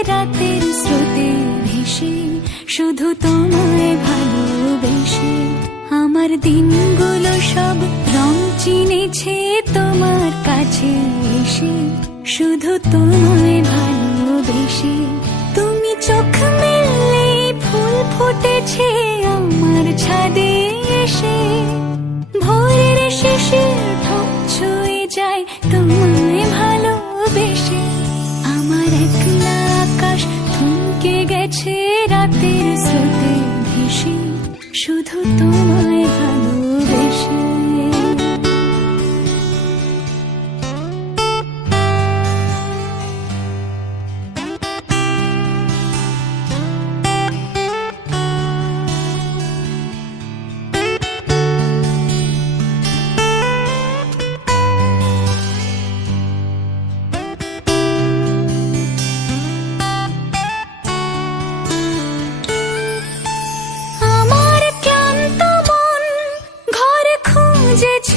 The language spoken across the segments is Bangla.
স্রোতে ভেসে, শুধু তোমায় ভালোবেসে। আমার দিনগুলো সব রং চিনেছে তোমার কাছে এসে। শুধু তোমায় ভালোবেসে। তুমি চোখ ফুল ফুটেছে আমার ছাদে এসে। ভোরের শিশির ঠোঁট ছুঁয়ে যায় তোমায় ভালোবেসে। শুধু তোমায়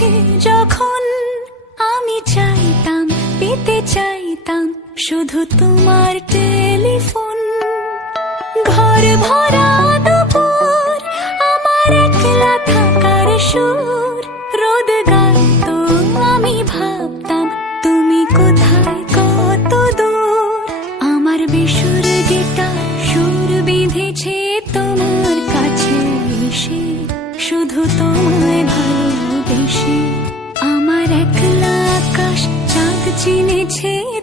খুঁজেছে যখন আমি চাইতাম, পেতে চাইতাম শুধু তোমার টেলিফোন। ঘর ভরা দুপুর, আমার একলা থাকার সুর। রোদ গাইতো আমি ভাবতাম, তুমি কোথায় কত দূর? আমার বেসুর গিটার সুর বিঁধেছে তোমার কাছে এসে, শুধু তোমায় ভালোবেসে আমার একলা আকাশ চাঁদ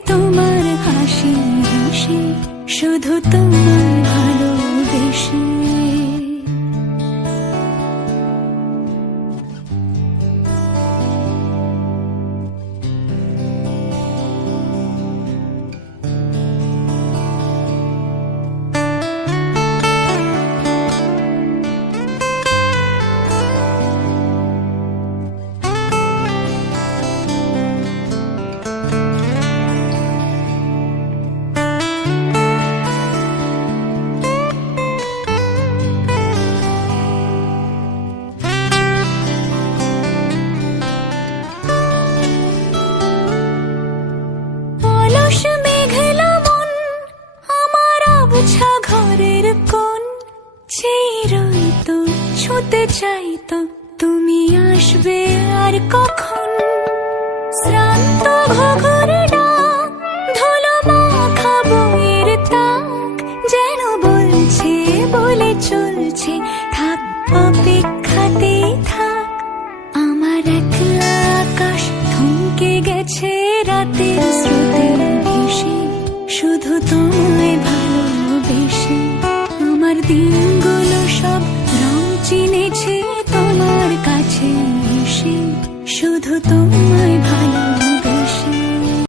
তোমার হাসি হেসে। শুধু তোমায় ভালোবেসে। আবছা ঘরের কোন তো ছুতে চাইতো তুমি আসবে আর কখন? শ্রান্ত ঘঘর শুধু তোমায়